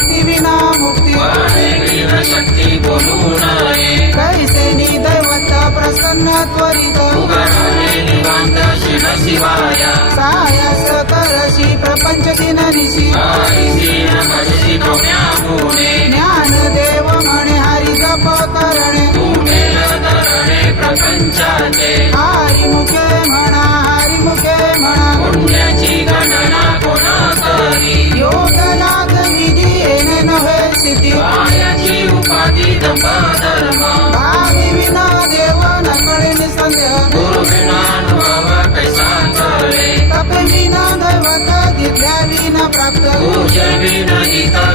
भक्ती विना मुक्ती शक्ती बोलू नये कैसे दैवत प्रसन्न त्वरित निवांत शिव शिवाय सायास करशी प्रपंच दिन ऋषी ज्ञान देव म्हणे हरी जप करणे प्रपंचाचे हरी मुखे म्हणा पुण्याची गणना कोण करी योग लाग विधी येणे नव्हे स्थिती पायाची उपाधी दंभ धर्म भावी विना देव नकळे निसंदेह गुरु विनानुभव कैसा चले तपे विना दैवत घेतल्या विना प्राप्त पूजे विना इतर